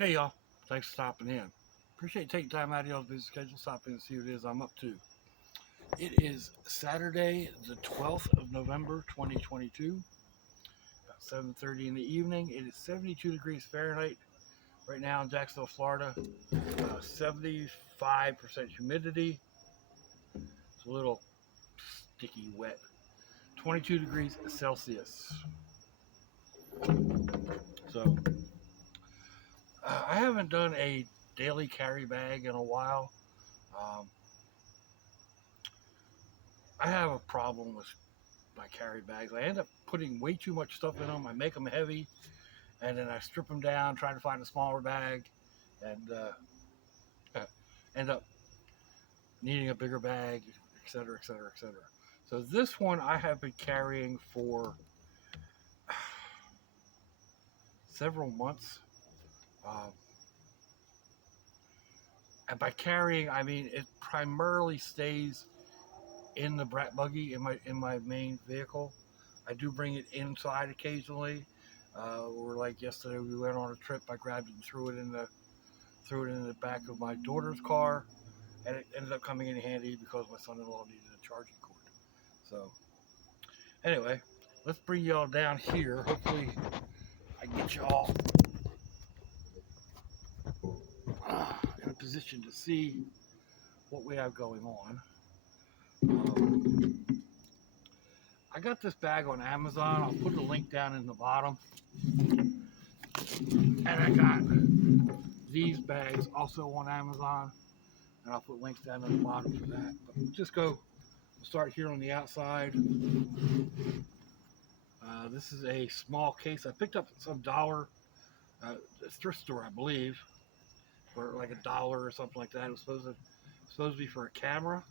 Hey y'all, thanks for stopping in. Appreciate you taking time out of y'all's busy schedule, stop in and see what it is I'm up to. It is Saturday, the 12th of November, 2022, about 7:30 in the evening. It is 72 degrees Fahrenheit right now in Jacksonville, Florida. 75% humidity. It's a little sticky, wet. 22 degrees Celsius. So, I haven't done a daily carry bag in a while. Um, I have a problem with my carry bags. I end up putting way too much stuff in them. I make them heavy, and then I strip them down, try to find a smaller bag, and end up needing a bigger bag, etc., etc., etc. So this one I have been carrying for several months. Um, and by carrying, I mean it primarily stays in the Brat Buggy in my main vehicle. I do bring it inside occasionally. Or like yesterday, we went on a trip. I grabbed it and threw it in the back of my daughter's car, and it ended up coming in handy because my son-in-law needed a charging cord. So anyway, let's bring y'all down here. Hopefully, I can get y'all in a position to see what we have going on. I got this bag on Amazon. I'll put the link down in the bottom. And I got these bags also on Amazon. And I'll put links down in the bottom for that. But we'll just go start here on the outside. This is a small case. I picked up some dollar thrift store, I believe, for like $1 or something like that. It was supposed to be for a camera.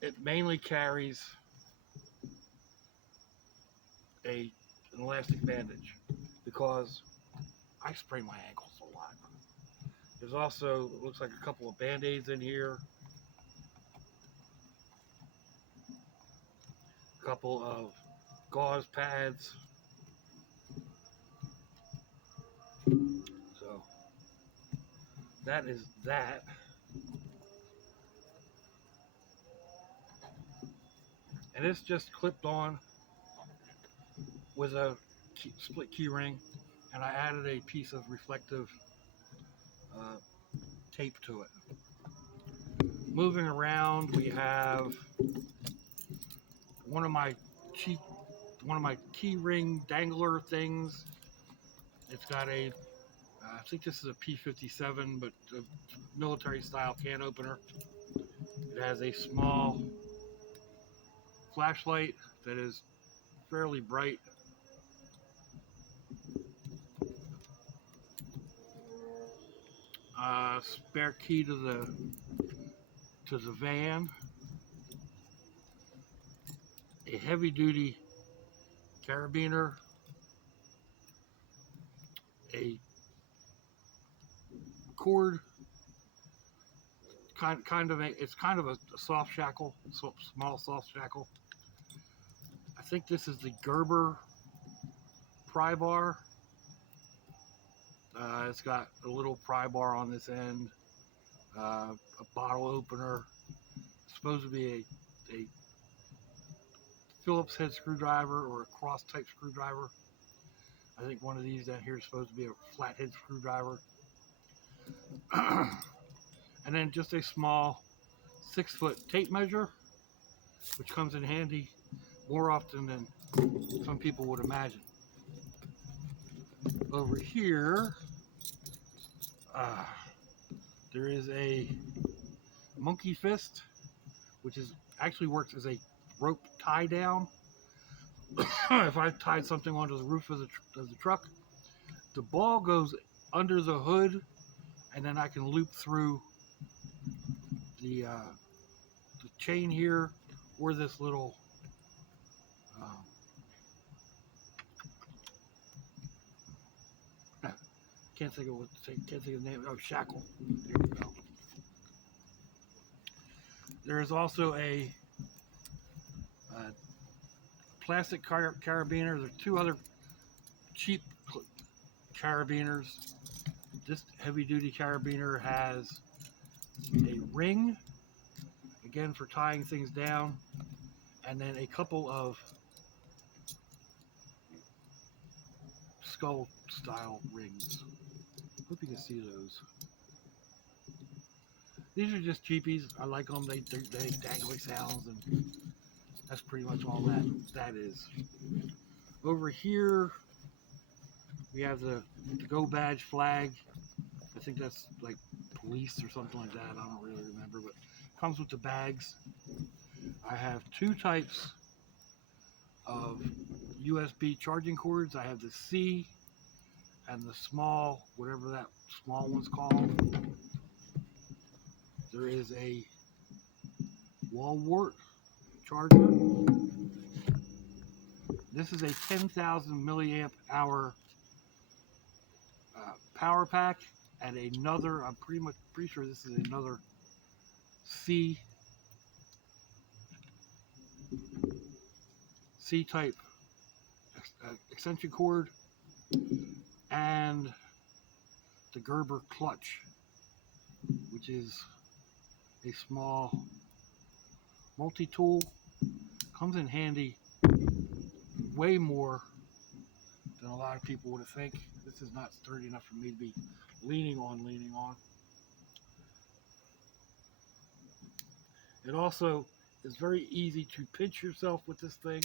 It mainly carries an elastic bandage because I sprain my ankles a lot. There's also, it looks like a couple of band-aids in here, a couple of gauze pads. So that is that. And it's just clipped on with a split key ring, and I added a piece of reflective tape to it. Moving around, we have one of my key ring dangler things. It's got I think this is a P57, but a military style can opener. It has a small flashlight that is fairly bright. Spare key to the van. A heavy duty carabiner. A cord. It's kind of a soft shackle, small soft shackle. I think this is the Gerber pry bar. It's got a little pry bar on this end, a bottle opener. It's supposed to be a Phillips head screwdriver or a cross type screwdriver. I think one of these down here is supposed to be a flathead screwdriver. And then just a small 6-foot tape measure, which comes in handy more often than some people would imagine. Over here, there is a monkey fist, which actually works as a rope tie down. If I tied something onto the roof of the truck, the ball goes under the hood, and then I can loop through the chain here, or this little can't think of the name. Oh, shackle. There we go. There is also a plastic carabiner. There's two other cheap carabiners. This heavy-duty carabiner has a ring, again for tying things down, and then a couple of skull-style rings. Hope you can see those. These are just cheapies. I like them. They dangly sounds, and that's pretty much all that is. Over here, we have the Go Badge flag. I think that's like police or something like that. I don't really remember, but it comes with the bags. I have two types of USB charging cords. I have the C and the small, whatever that small one's called. There is a wall wart charger. This is a 10,000 milliamp hour power pack, and another, I'm pretty sure this is another C type extension cord, and the Gerber clutch, which is a small multi-tool. Comes in handy way more than a lot of people would think. This is not sturdy enough for me to be leaning on. It also is very easy to pinch yourself with this thing.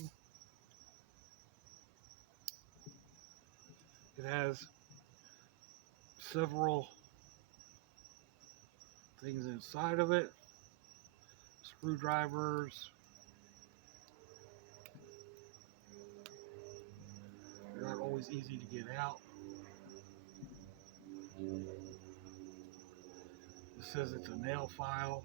It has several things inside of it. Screwdrivers. They're not always easy to get out. It says it's a nail file.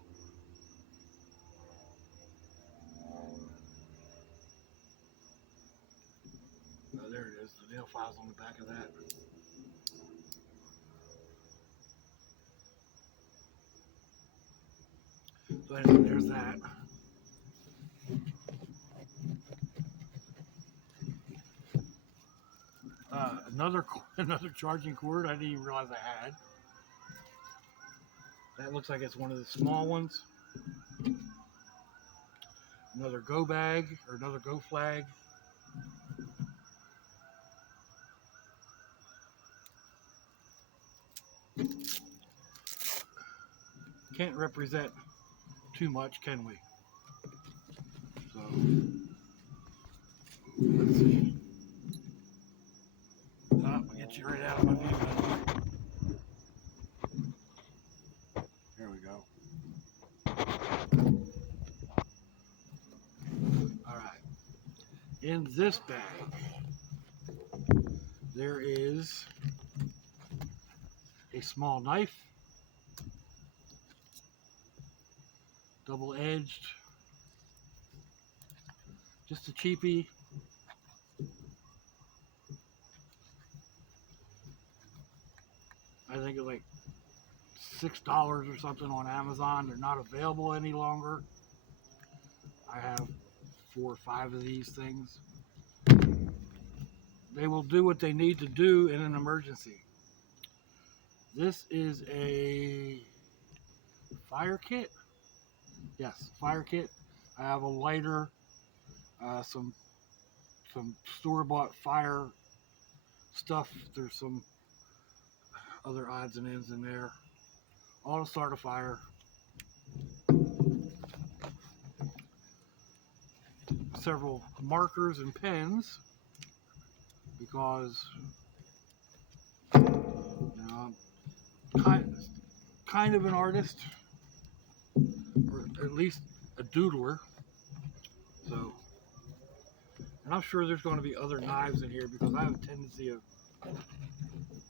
Oh, there it is. The nail file's on the back of that. So anyway, there's that. Another charging cord I didn't even realize I had. That looks like it's one of the small ones. Another Go bag, or another Go flag. Can't represent too much, can we? So, let's see. I'll get you right out of my view. There we go. All right. In this bag, there is a small knife, double-edged, just a cheapie. I think it's like $6 or something on Amazon. They're not available any longer. I have 4 or 5 of these things. They will do what they need to do in an emergency. This is a fire kit. Yes, fire kit. I have a lighter, some store-bought fire stuff. There's some other odds and ends in there. All to start a fire. Several markers and pens, because I'm kind of an artist, or at least a doodler. So, and I'm sure there's going to be other knives in here, because I have a tendency of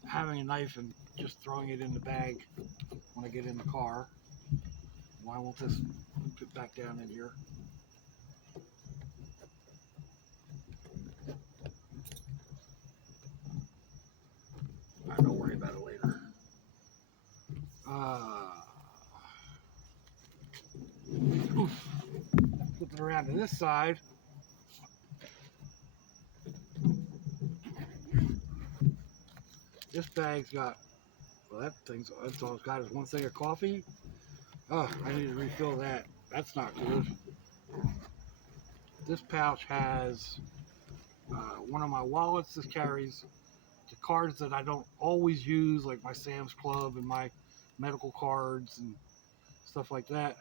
having a knife and just throwing it in the bag when I get in the car. Why won't this fit back down in here? Don't worry about it later. Flip it around to this side. This bag's got, well, that's all it's got is one thing of coffee. Oh, I need to refill that. That's not good. This pouch has one of my wallets. This carries the cards that I don't always use, like my Sam's Club and my medical cards and stuff like that.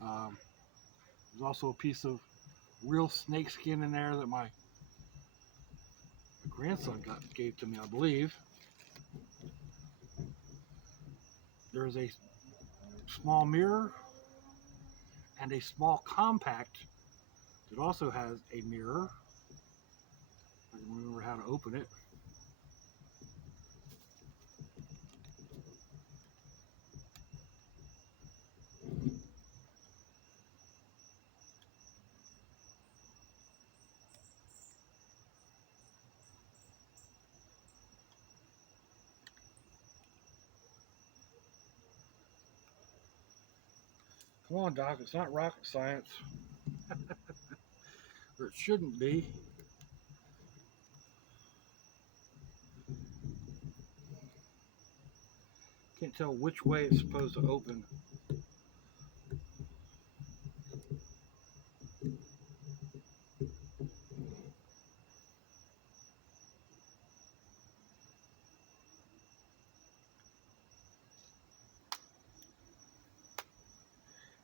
There's also a piece of real snake skin in there that my grandson gave to me, I believe. There's a small mirror and a small compact that also has a mirror. I can remember how to open it. Come on, Doc, it's not rocket science. Or it shouldn't be. Can't tell which way it's supposed to open.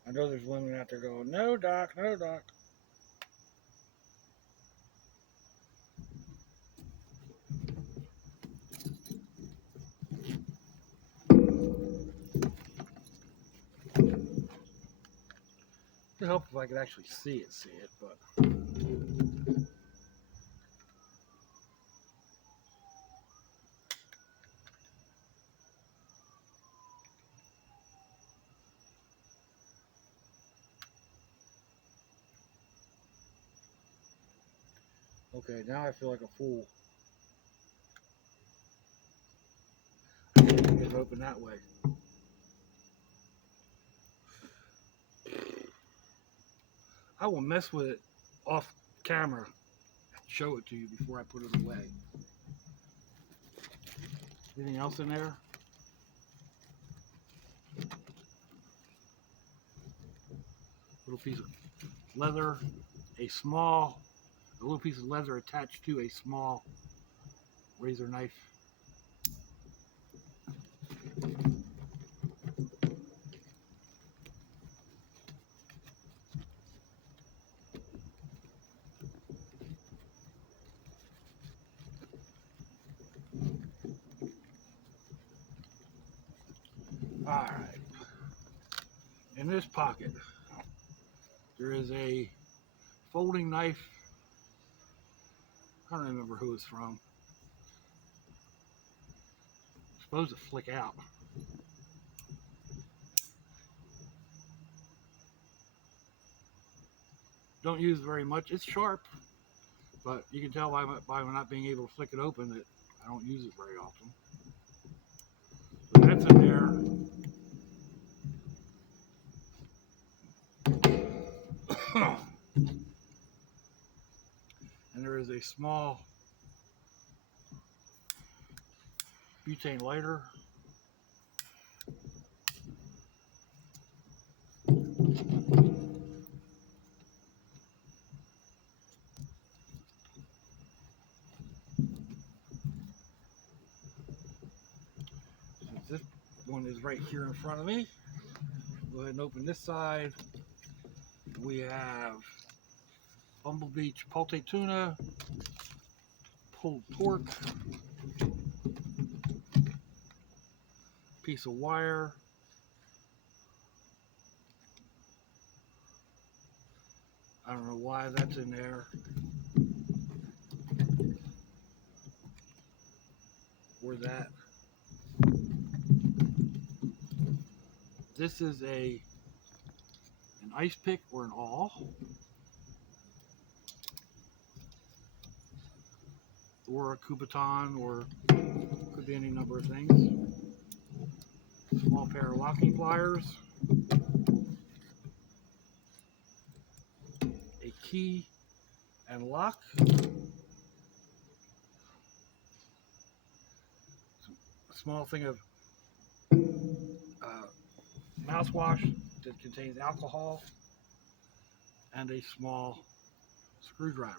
I know there's women out there going, no, Doc, no, Doc. It'd help if I could actually see it, but. Okay, now I feel like a fool. I can't get it open that way. I will mess with it off camera and show it to you before I put it away. Anything else in there? Little piece of leather, a little piece of leather attached to a small razor knife. Alright, in this pocket there is a folding knife. I don't remember who it's from. It's supposed to flick out. Don't use it very much. It's sharp, but you can tell by not being able to flick it open that I don't use it very often. So that's in there. And there is a small butane lighter. Since this one is right here in front of me, go ahead and open this side. We have Bumble Beach Palte tuna, pulled pork, piece of wire, I don't know why that's in there. Or that. This is an ice pick or an awl. Or a Kubaton, or could be any number of things. Small pair of locking pliers. A key and lock. small thing of mouthwash that contains alcohol, and a small screwdriver.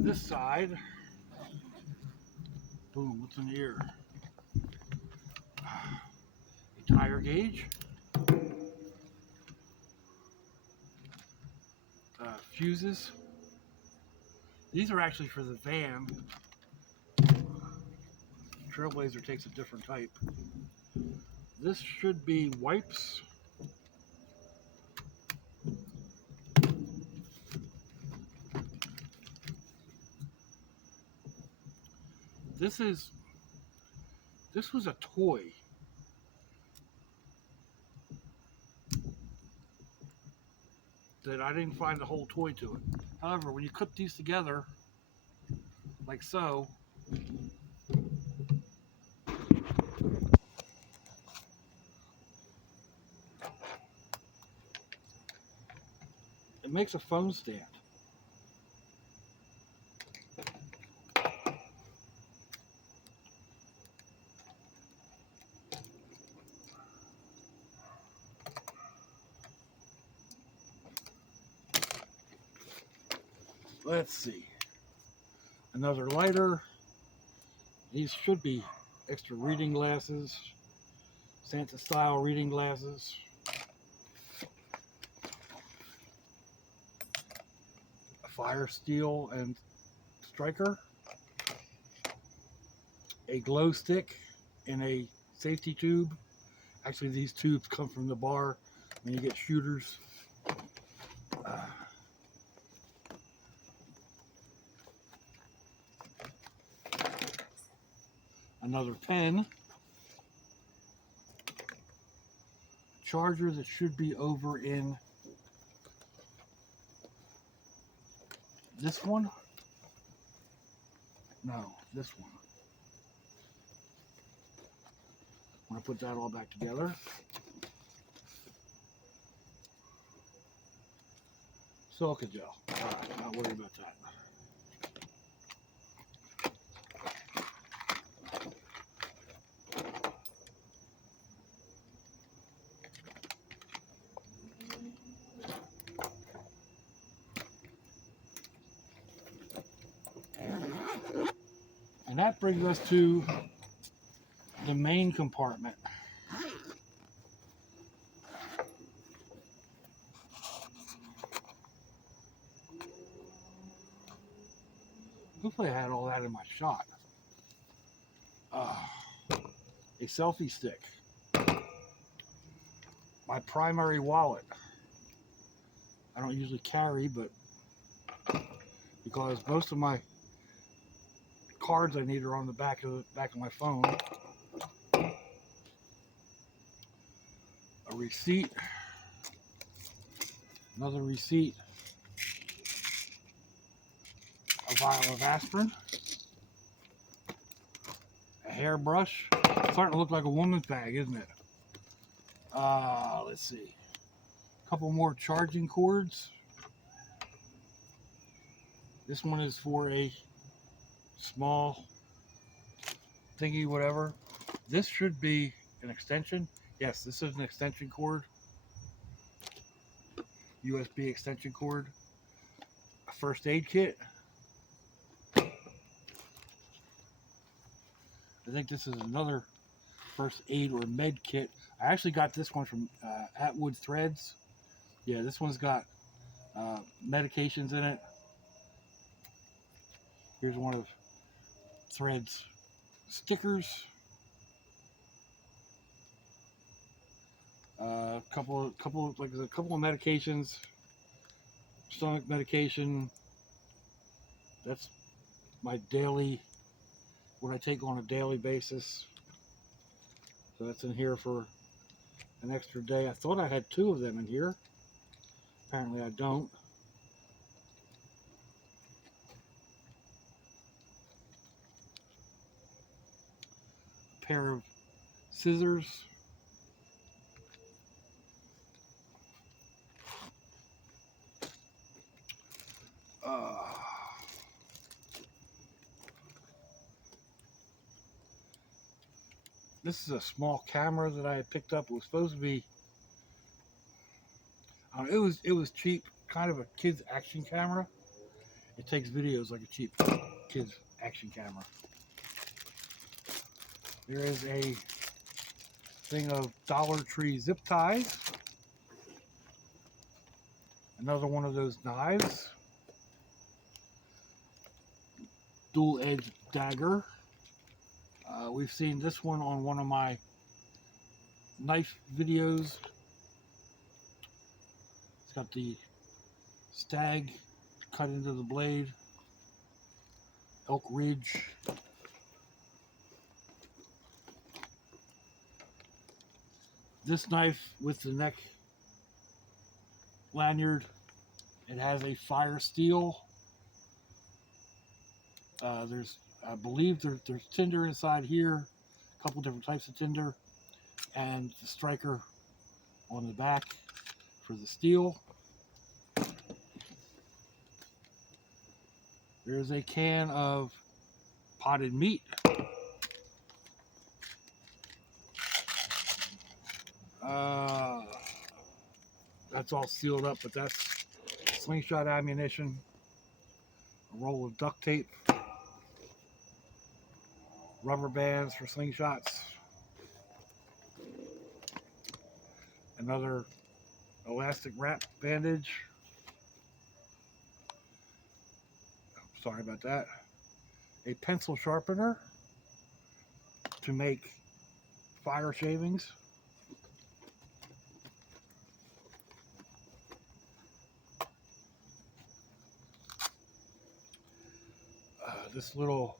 This side, boom, what's in here? A tire gauge, fuses. These are actually for the van. Trailblazer takes a different type. This should be wipes. This was a toy. That I didn't find the whole toy to it. However, when you clip these together, like so, it makes a phone stand. Let's see. Another lighter. These should be extra reading glasses. Santa style reading glasses. A fire steel and striker. A glow stick in a safety tube. Actually, these tubes come from the bar when you get shooters. Another pen. Charger that should be over in this one. No, this one. I'm going to put that all back together. Silica gel. Alright, not worried about that. And that brings us to the main compartment. Hopefully I had all that in my shot. A selfie stick. My primary wallet. I don't usually carry, but because most of my cards I need are on the back of my phone. A receipt. Another receipt. A vial of aspirin. A hairbrush. It's starting to look like a woman's bag, isn't it? Let's see. A couple more charging cords. This one is for a small thingy, whatever. This should be an extension. Yes, this is an extension cord. USB extension cord. A first aid kit. I think this is another first aid or med kit. I actually got this one from Atwood Threads. Yeah, this one's got medications in it. Here's one of Threads stickers. A couple of medications. Stomach medication. That's my daily, what I take on a daily basis. So that's in here for an extra day. I thought I had 2 of them in here. Apparently I don't. pair of scissors. This is a small camera that I had picked up. It was supposed to be, it was cheap, kind of a kid's action camera. It takes videos like a cheap kid's action camera. There is a thing of Dollar Tree zip ties. Another one of those knives. Dual edge dagger. We've seen this one on one of my knife videos. It's got the stag cut into the blade. Elk ridge. This knife with the neck lanyard, it has a fire steel. I believe there's tinder inside here, a couple different types of tinder, and the striker on the back for the steel. There's a can of potted meat. That's all sealed up, but that's slingshot ammunition. A roll of duct tape. Rubber bands for slingshots. Another elastic wrap bandage. Sorry about that. A pencil sharpener to make fire shavings. This little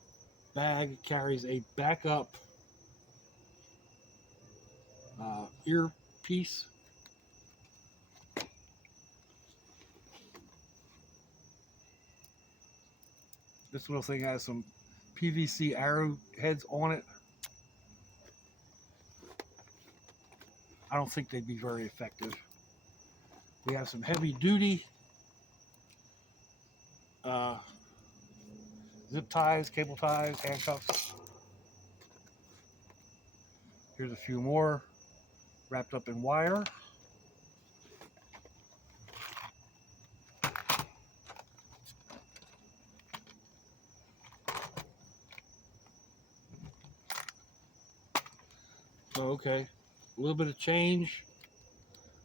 bag carries a backup earpiece. This little thing has some PVC arrow heads on it. I don't think they'd be very effective. We have some heavy duty zip ties, cable ties, handcuffs. Here's a few more wrapped up in wire. So, okay, a little bit of change,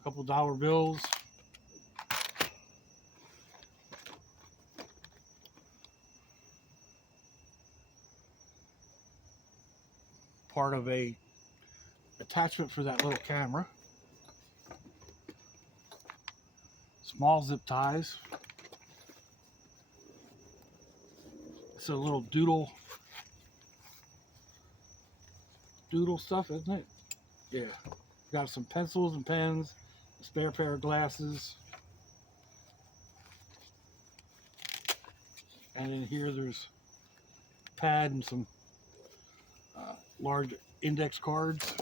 a couple dollar bills. Part of a attachment for that little camera. Small zip ties. It's a little doodle stuff, isn't it? Yeah. Got some pencils and pens, a spare pair of glasses. And in here there's a pad and some large index cards.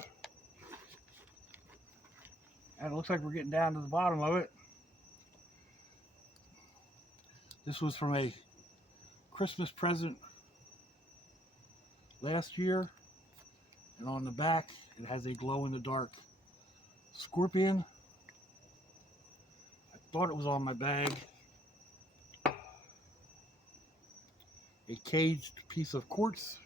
And it looks like we're getting down to the bottom of it. This was from a Christmas present last year. And on the back, it has a glow-in-the-dark scorpion. I thought it was on my bag. A caged piece of quartz.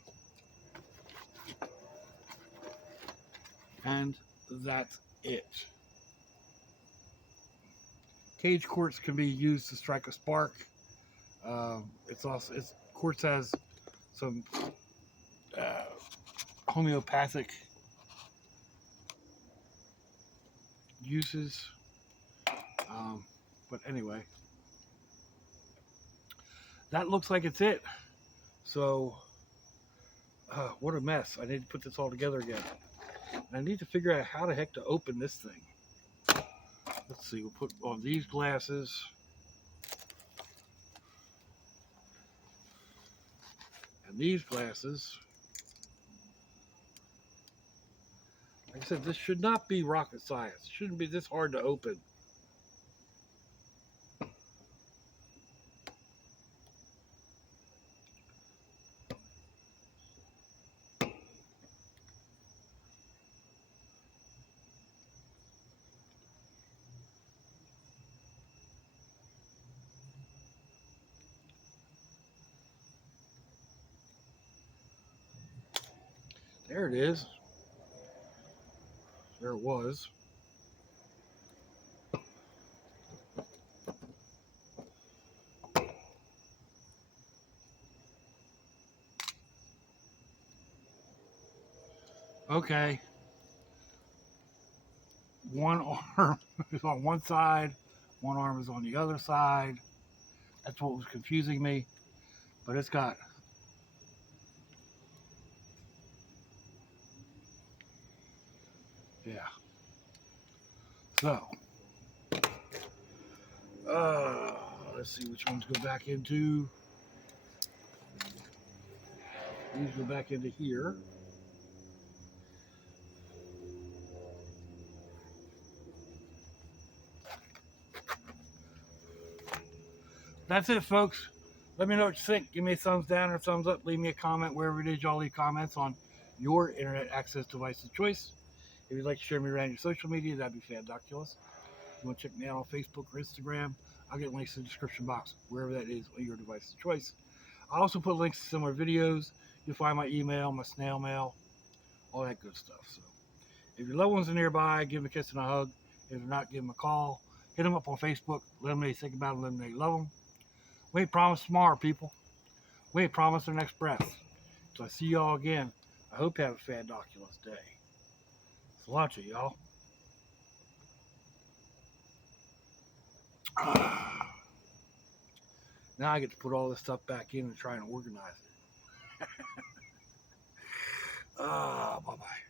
And that's it. Cage quartz can be used to strike a spark. Quartz has some homeopathic uses. But anyway, that looks like it's it. So, what a mess. I need to put this all together again. I need to figure out how the heck to open this thing. Let's see, we'll put on these glasses. And these glasses. I said, this should not be rocket science. It shouldn't be this hard to open. There it is. There it was. Okay. One arm is on one side, one arm is on the other side. That's what was confusing me. But it's got yeah. So let's see which ones go back into. These go back into here. That's it, folks. Let me know what you think. Give me a thumbs down or thumbs up. Leave me a comment wherever it is y'all leave comments on your internet access device of choice. If you'd like to share me around your social media, that'd be fandoculous. If you want to check me out on Facebook or Instagram, I'll get links in the description box, wherever that is on your device of choice. I also put links to similar videos. You'll find my email, my snail mail, all that good stuff. So if your loved ones are nearby, give them a kiss and a hug. If they're not, give them a call. Hit them up on Facebook. Let them know you think about them. Let them know you love them. We ain't promised tomorrow, people. We ain't promised our next breath. So I see y'all again. I hope you have a fandoculous day. Cilantro, y'all. Now I get to put all this stuff back in and try and organize it. Bye-bye.